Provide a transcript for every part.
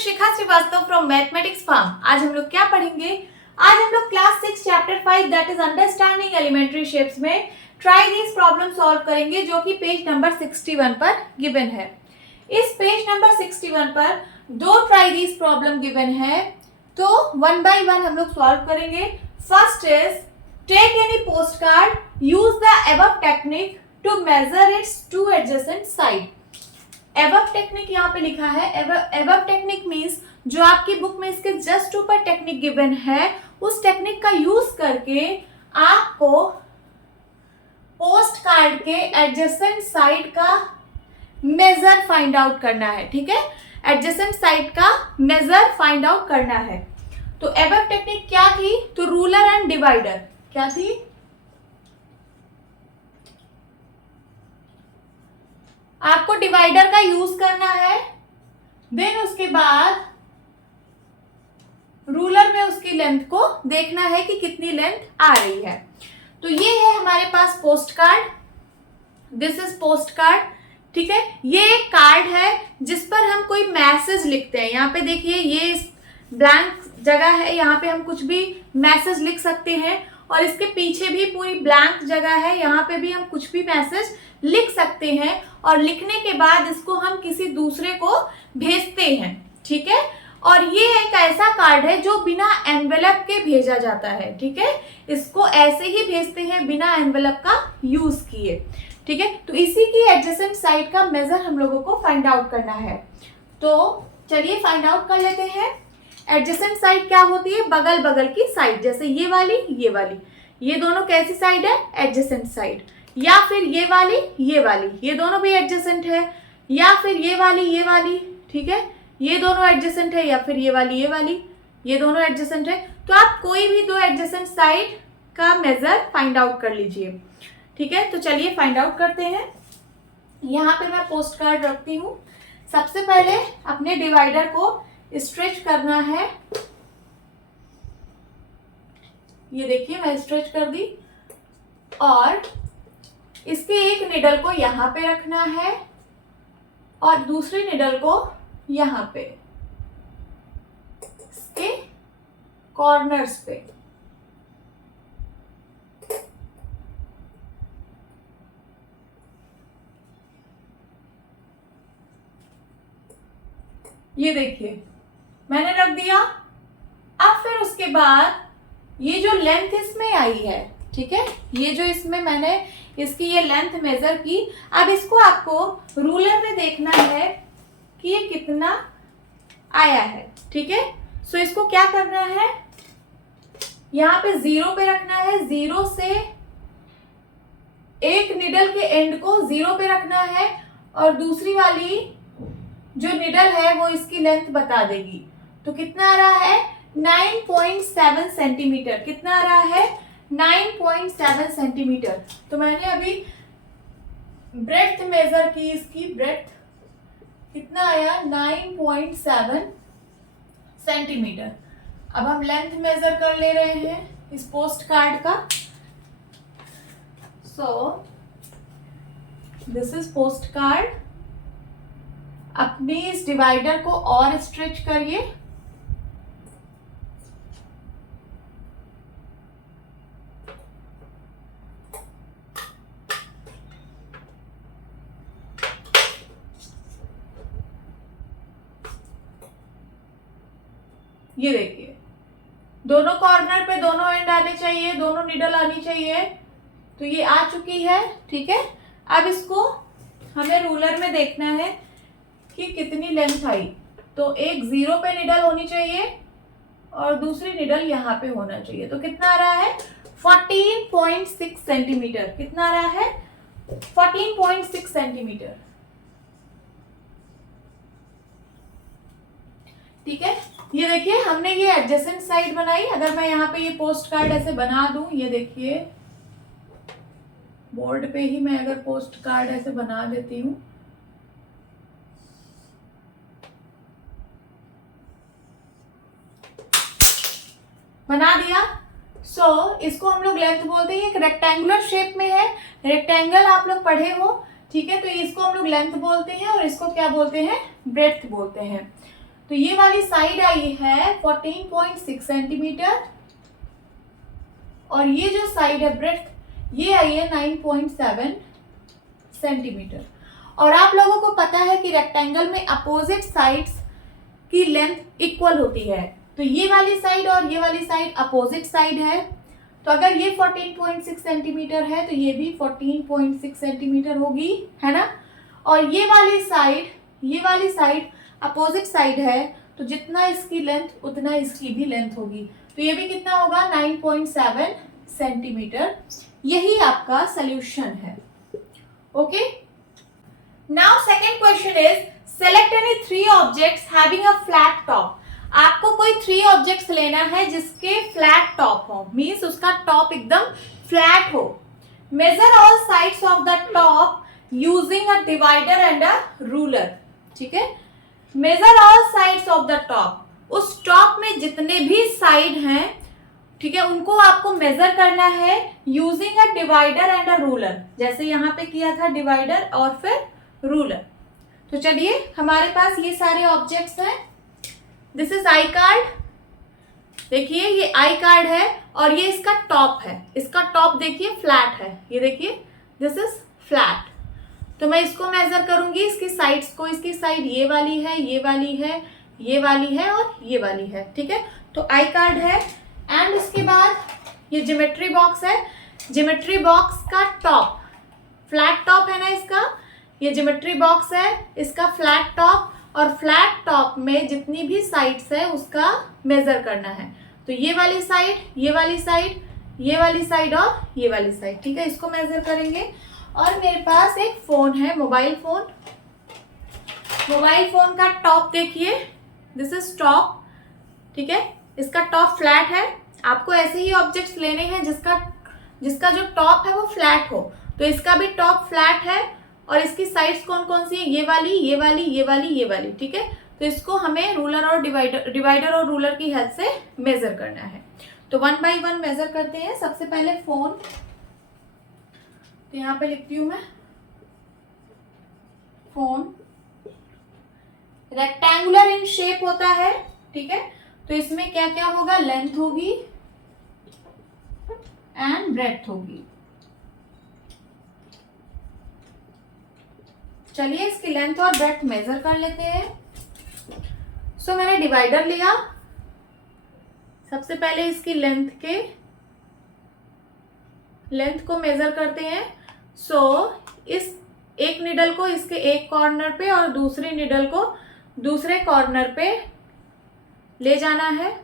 Shikha Srivastava from mathematics farm. आज हम लोग क्या पढ़ेंगे? आज हम लोग class 6 chapter 5 that is understanding elementary shapes में ट्राई दिस प्रॉब्लम सॉल्व करेंगे, जो कि पेज नंबर 61 पर गिवन है। इस पेज नंबर 61 पर दो ट्राई दिस प्रॉब्लम गिवन है, तो वन बाय वन हम लोग सॉल्व करेंगे। First is take any post card, use the above technique to measure its two adjacent side. Above technique यहाँ पे लिखा है। एबव टेक्निक मीन्स जो आपकी बुक में इसके जस्ट ऊपर टेक्निक गिवन है, उस टेक्निक का यूज करके आपको पोस्ट कार्ड के एडजेसेंट साइड का मेजर फाइंड आउट करना है। ठीक है, एडजेसेंट साइड का मेजर फाइंड आउट करना है। तो एबव टेक्निक क्या थी? तो रूलर एंड डिवाइडर क्या थी? आपको डिवाइडर का यूज करना है, देन उसके बाद रूलर में उसकी लेंथ को देखना है कि कितनी लेंथ आ रही है। तो ये है हमारे पास postcard, this is postcard. ठीक है, ये एक कार्ड है जिस पर हम कोई मैसेज लिखते हैं। यहाँ पे देखिए, ये ब्लैंक जगह है, यहाँ पे हम कुछ भी मैसेज लिख सकते हैं, और इसके पीछे भी पूरी ब्लैंक जगह है, यहाँ पे भी हम कुछ भी मैसेज लिख सकते हैं, और लिखने के बाद इसको हम किसी दूसरे को भेजते हैं। ठीक है, और ये एक ऐसा कार्ड है जो बिना एनवेलप के भेजा जाता है। ठीक है, इसको ऐसे ही भेजते हैं बिना एनवेलप का यूज किए। ठीक है, तो इसी की एडजेसेंट साइड का मेजर हम लोगों को फाइंड आउट करना है। तो चलिए फाइंड आउट कर लेते हैं। एडजेसेंट साइड क्या होती है? बगल बगल की साइड, जैसे ये वाली, ये वाली, ये दोनों कैसी साइड है? Adjacent side. या फिर ये वाली, ये दोनों भी एडजेसेंट है, या फिर ये वाली। ठीक है, ये दोनों एडजेसेंट है, या फिर ये वाली, ये दोनों एडजेसेंट है। तो आप कोई भी दो एडजेसेंट साइड का मेजर फाइंड आउट कर लीजिए। ठीक है, तो चलिए फाइंड आउट करते हैं। यहाँ पे मैं पोस्ट कार्ड रखती हूँ। सबसे पहले अपने डिवाइडर को स्ट्रेच करना है। ये देखिए, मैं स्ट्रेच कर दी, और इसके एक निडल को यहाँ पे रखना है और दूसरी निडल को यहाँ पे, इसके कॉर्नर्स पे। ये देखिए, मैंने रख दिया। अब फिर उसके बाद ये जो लेंथ इसमें आई है, ठीक है, ये जो इसमें मैंने इसकी ये लेंथ मेजर की, अब इसको आपको रूलर में देखना है कि ये कितना आया है। ठीक है, सो इसको क्या करना है? यहाँ पे 0 पे रखना है। 0 से एक निडल के एंड को 0 पे रखना है, और दूसरी वाली जो निडल है वो इसकी लेंथ बता देगी। तो कितना आ रहा है? 9.7 सेंटीमीटर। कितना आ रहा है? 9.7 सेंटीमीटर। तो मैंने अभी ब्रेड्थ मेजर की, इसकी ब्रेड्थ कितना आया? 9.7 सेंटीमीटर। अब हम लेंथ मेजर कर ले रहे हैं इस पोस्ट कार्ड का। So this is post card. अपनी इस डिवाइडर को और स्ट्रेच करिए। ये देखिए, दोनों कॉर्नर पे दोनों एंड आने चाहिए, दोनों निडल आनी चाहिए। तो ये आ चुकी है। ठीक है, अब इसको हमें रूलर में देखना है कि कितनी लेंथ आई। तो एक 0 पे निडल होनी चाहिए और दूसरी निडल यहाँ पे होना चाहिए। तो कितना आ रहा है? 14.6 सेंटीमीटर। कितना आ रहा है? 14.6 सेंटीमीटर। ठीक है, ये देखिए, हमने ये एडजेसेंट साइड बनाई। अगर मैं यहाँ पे ये पोस्ट कार्ड ऐसे बना दूं, ये देखिए, बोर्ड पे ही मैं अगर पोस्ट कार्ड ऐसे बना देती हूँ, बना दिया। सो इसको हम लोग लेंथ बोलते हैं। एक रेक्टेंगुलर शेप में है, रेक्टेंगल आप लोग पढ़े हो। ठीक है, तो इसको हम लोग लेंथ बोलते हैं, और इसको क्या बोलते हैं? ब्रेड्थ बोलते हैं। तो ये वाली साइड आई है 14.6 सेंटीमीटर और ये जो साइड है ब्रेड्थ ये आई है 9.7 सेंटीमीटर। और आप लोगों को पता है कि रेक्टेंगल में अपोजिट साइड्स की लेंथ इक्वल होती है, तो ये वाली साइड और ये वाली साइड अपोजिट साइड है, तो अगर ये 14.6 सेंटीमीटर है तो ये भी 14.6 सेंटीमीटर होगी, है ना। और ये वाली साइड अपोजिट साइड है, तो जितना इसकी लेंथ उतना इसकी भी लेंथ होगी, तो ये भी कितना होगा 9.7 सेंटीमीटर। यही आपका सॉल्यूशन है। Okay, now second question is select any 3 objects having a flat top. आपको कोई 3 ऑब्जेक्ट्स लेना है जिसके फ्लैट टॉप हो, मींस उसका टॉप एकदम फ्लैट हो। Measure all sides of the top using a divider and a ruler. ठीक है, measure all sides of the top, उस टॉप में जितने भी साइड हैं, ठीक है, उनको आपको मेजर करना है using a divider and a ruler. जैसे यहाँ पे किया था डिवाइडर और फिर रूलर। तो चलिए, हमारे पास ये सारे ऑब्जेक्ट्स हैं। दिस इज आई कार्ड, देखिए ये आई कार्ड है और ये इसका टॉप है। इसका टॉप देखिए फ्लैट है, ये देखिए दिस इज फ्लैट। तो मैं इसको मेजर करूंगी, इसकी साइड्स को। इसकी साइड ये वाली है, ये वाली है, ये वाली है और ये वाली है। ठीक है, तो आई कार्ड है। एंड उसके बाद ये ज्योमेट्री बॉक्स है। ज्योमेट्री बॉक्स का टॉप, फ्लैट टॉप है ना इसका, ये ज्योमेट्री बॉक्स है, इसका फ्लैट टॉप, और फ्लैट टॉप में जितनी भी साइड्स है उसका मेजर करना है। तो ये वाली साइड, ये वाली साइड, ये वाली साइड और ये वाली साइड। ठीक है, इसको मेजर करेंगे। और मेरे पास एक फोन है, मोबाइल फोन। मोबाइल फोन का टॉप देखिए, दिस इज टॉप। ठीक है, इसका टॉप फ्लैट है। आपको ऐसे ही ऑब्जेक्ट्स लेने हैं जिसका जो टॉप है वो फ्लैट हो। तो इसका भी टॉप फ्लैट है और इसकी साइड्स कौन कौन सी है, ये वाली, ये वाली, ये वाली, ये वाली। ठीक है, तो इसको हमें रूलर और डिवाइडर और रूलर की हेल्प से मेजर करना है। तो 1 बाय 1 मेजर करते हैं। सबसे पहले फोन, तो यहाँ पे लिखती हूं मैं फोन। रेक्टेंगुलर इन शेप होता है। ठीक है, तो इसमें क्या क्या होगा, लेंथ होगी एंड ब्रेड्थ होगी। चलिए इसकी लेंथ और ब्रेड्थ मेजर कर लेते हैं। सो मैंने डिवाइडर लिया। सबसे पहले इसकी लेंथ को मेजर करते हैं। सो इस एक निडल को इसके एक कॉर्नर पे और दूसरी निडल को दूसरे कॉर्नर पे ले जाना है।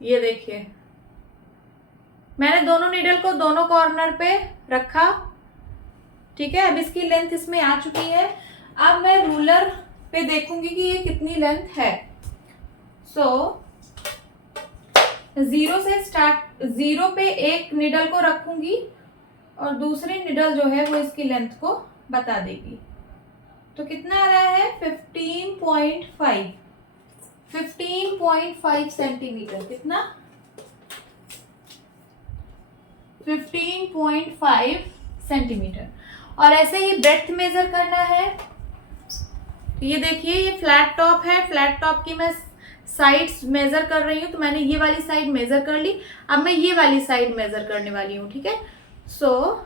ये देखिए, मैंने दोनों निडल को दोनों कॉर्नर पे रखा। ठीक है, अब इसकी लेंथ इसमें आ चुकी है। अब मैं रूलर पे देखूंगी कि ये कितनी लेंथ है। सो जीरो पे एक निडल को रखूंगी और दूसरी निडल जो है वो इसकी लेंथ को बता देगी। तो कितना आ रहा है, 15.5 सेंटीमीटर। कितना, 15.5 सेंटीमीटर। और ऐसे ही ब्रेड्थ मेजर करना है। तो ये देखिए, ये फ्लैट टॉप है। फ्लैट टॉप की मैं साइड्स मेजर कर रही हूँ। तो मैंने ये वाली साइड मेजर कर ली। अब मैं ये वाली साइड मेजर करने वाली हूँ। ठीक है, सो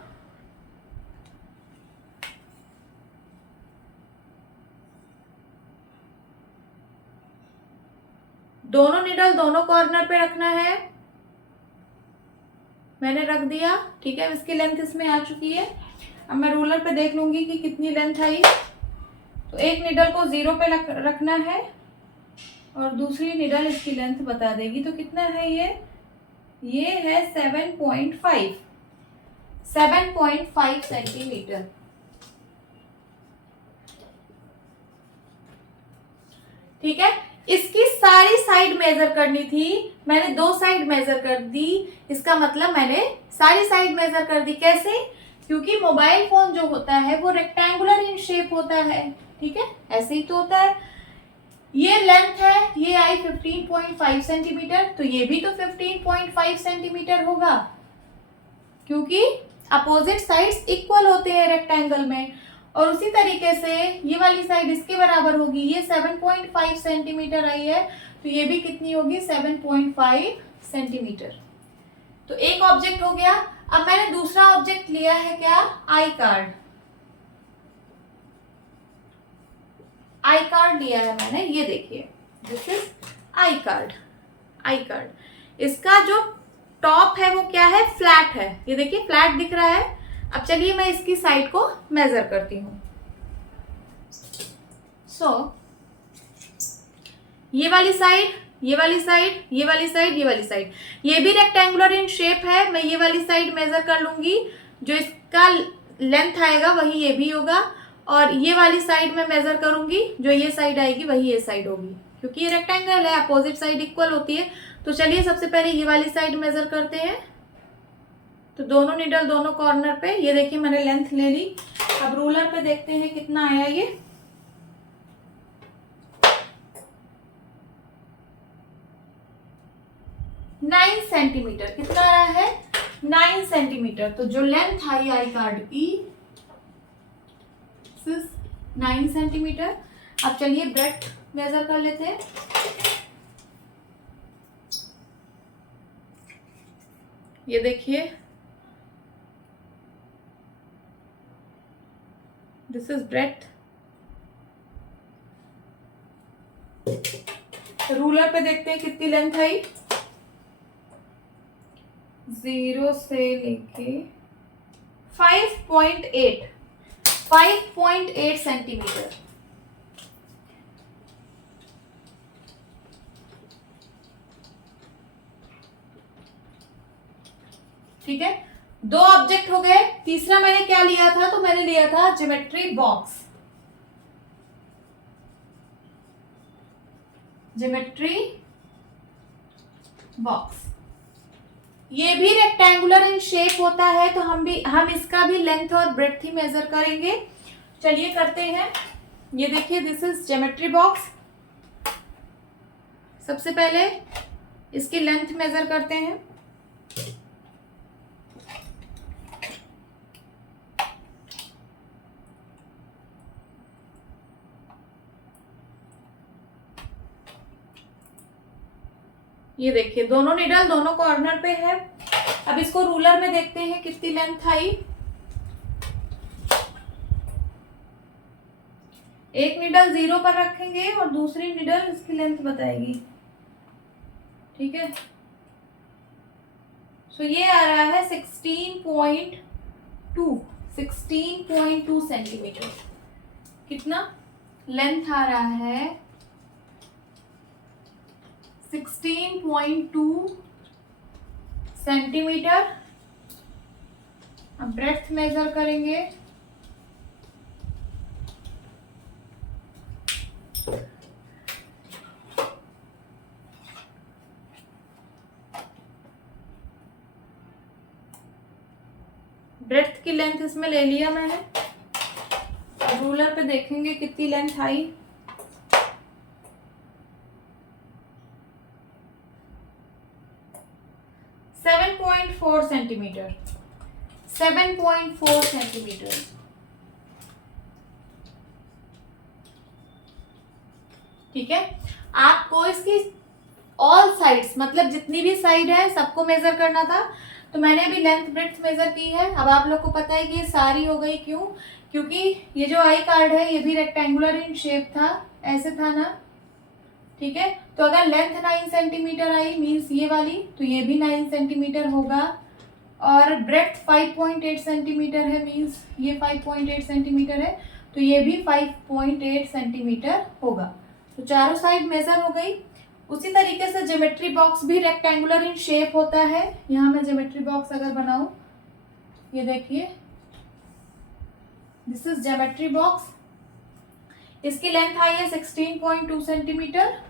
दोनों निडल दोनों कॉर्नर पे रखना है। मैंने रख दिया। ठीक है, इसकी लेंथ इसमें आ चुकी है। अब मैं रूलर पे देख लूंगी कि कितनी लेंथ आई। तो एक निडल को 0 पे रखना है और दूसरी निडल इसकी लेंथ बता देगी। तो कितना है ये है 7.5 सेंटीमीटर। ठीक है, इसकी सारी साइड मेजर करनी थी। मैंने 2 साइड मेजर कर दी। इसका मतलब मैंने सारी साइड मेजर कर दी। कैसे? क्योंकि मोबाइल फोन जो होता है वो रेक्टेंगुलर इन शेप होता है। ठीक है, ऐसे ही तो होता है। ये लेंथ है, ये आई 15.5 सेंटीमीटर, तो ये भी तो 15.5 सेंटीमीटर होगा, क्योंकि अपोजिट साइड्स इक्वल होते हैं रेक्टेंगल में, और उसी तरीके से ये वाली साइड इसके बराबर होगी। ये 7.5 सेंटीमीटर आई है, तो ये भी कितनी होगी, 7.5 सेंटीमीटर। तो एक ऑब्जेक्ट हो गया। अब मैंने दूसरा ऑब्जेक्ट लिया है, क्या, आई कार्ड। आई कार्ड लिया है मैंने, ये देखिए, this is I card. I card, इसका जो टॉप है वो क्या है, फ्लैट है, ये देखिए फ्लैट दिख रहा है। अब चलिए मैं इसकी साइड को मेजर करती हूँ। ये वाली साइड, ये वाली साइड, ये वाली साइड, ये वाली साइड, ये भी रेक्टेंगुलर इन शेप है। मैं ये वाली साइड मेजर कर लूंगी, जो इसका लेंथ आएगा वही ये भी होगा, और ये वाली साइड में मेजर करूंगी, जो ये साइड आएगी वही ये साइड होगी, क्योंकि ये रेक्टेंगल है, अपोजिट साइड इक्वल होती है। तो चलिए सबसे पहले ये वाली साइड मेजर करते हैं। तो दोनों निडल दोनों कॉर्नर पे, ये देखिए मैंने लेंथ ले ली। अब रूलर पे देखते हैं कितना आया ये। नाइन सेंटीमीटर, कितना आ रहा है, 9 सेंटीमीटर। तो जो लेंथ आई आई कार्ड की 9 सेंटीमीटर। अब चलिए ब्रेड्थ मेजर कर लेते हैं। ये देखिए, दिस इज ब्रेड्थ। रूलर पे देखते हैं कितनी लेंथ आई, 0 से लेके 5.8 सेंटीमीटर। ठीक है, 2 ऑब्जेक्ट हो गए। तीसरा मैंने क्या लिया था, तो मैंने लिया था ज्योमेट्री बॉक्स। ज्योमेट्री बॉक्स, ये भी रेक्टेंगुलर इन शेप होता है, तो हम इसका भी लेंथ और ब्रेड्थ ही मेजर करेंगे। चलिए करते हैं। ये देखिए, दिस इज ज्योमेट्री बॉक्स। सबसे पहले इसकी लेंथ मेजर करते हैं। ये देखिए, दोनों निडल दोनों कॉर्नर पे है। अब इसको रूलर में देखते हैं कितनी लेंथ आई। एक निडल 0 पर रखेंगे और दूसरी निडल इसकी लेंथ बताएगी। ठीक है, सो ये आ रहा है 16.2 सेंटीमीटर। कितना लेंथ आ रहा है, 16.2 सेंटीमीटर। अब ब्रेड्थ मेजर करेंगे। ब्रेड्थ की लेंथ इसमें ले लिया मैंने। अब रूलर पे देखेंगे कितनी लेंथ आई। 7.4 सेंटीमीटर। 7.4 सेंटीमीटर। ठीक है, आपको इसकी ऑल साइड्स, मतलब जितनी भी साइड है सबको मेजर करना था। तो मैंने अभी लेंथ ब्रेड्थ मेजर की है। अब आप लोग को पता है कि ये सारी हो गई, क्यों, क्योंकि ये जो आई कार्ड है ये भी रेक्टेंगुलर इन शेप था, ऐसे था ना। ठीक है, तो अगर लेंथ 9 सेंटीमीटर आई मीन्स ये वाली, तो ये भी 9 सेंटीमीटर होगा। और ब्रेड्थ 5.8 सेंटीमीटर है मीन्स ये 5.8 सेंटीमीटर है, तो ये भी 5.8 सेंटीमीटर होगा। तो चारों साइड मेजर हो गई। उसी तरीके से ज्योमेट्री बॉक्स भी रेक्टेंगुलर इन शेप होता है। यहाँ मैं ज्योमेट्री बॉक्स अगर बनाऊं, ये देखिए, दिस इज ज्योमेट्री बॉक्स। इसकी लेंथ आई है 16.2 सेंटीमीटर।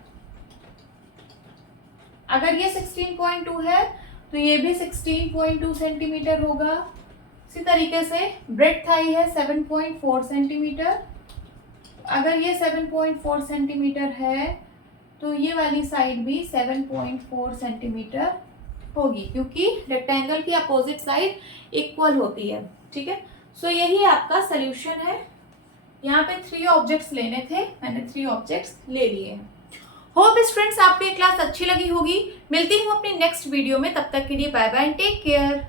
अगर ये 16.2 है तो ये भी 16.2 सेंटीमीटर होगा। इसी तरीके से ब्रेड्थ आई है 7.4 सेंटीमीटर। अगर ये 7.4 सेंटीमीटर है तो ये वाली साइड भी 7.4 सेंटीमीटर होगी, क्योंकि रेक्टेंगल की अपोजिट साइड इक्वल होती है। ठीक है, सो यही आपका सोल्यूशन है। यहाँ पे 3 ऑब्जेक्ट्स लेने थे, मैंने 3 ऑब्जेक्ट्स ले लिए हैं। होप स्टूडेंट्स आपको ये क्लास अच्छी लगी होगी। मिलती हूँ अपनी नेक्स्ट वीडियो में, तब तक के लिए बाय बाय, टेक केयर।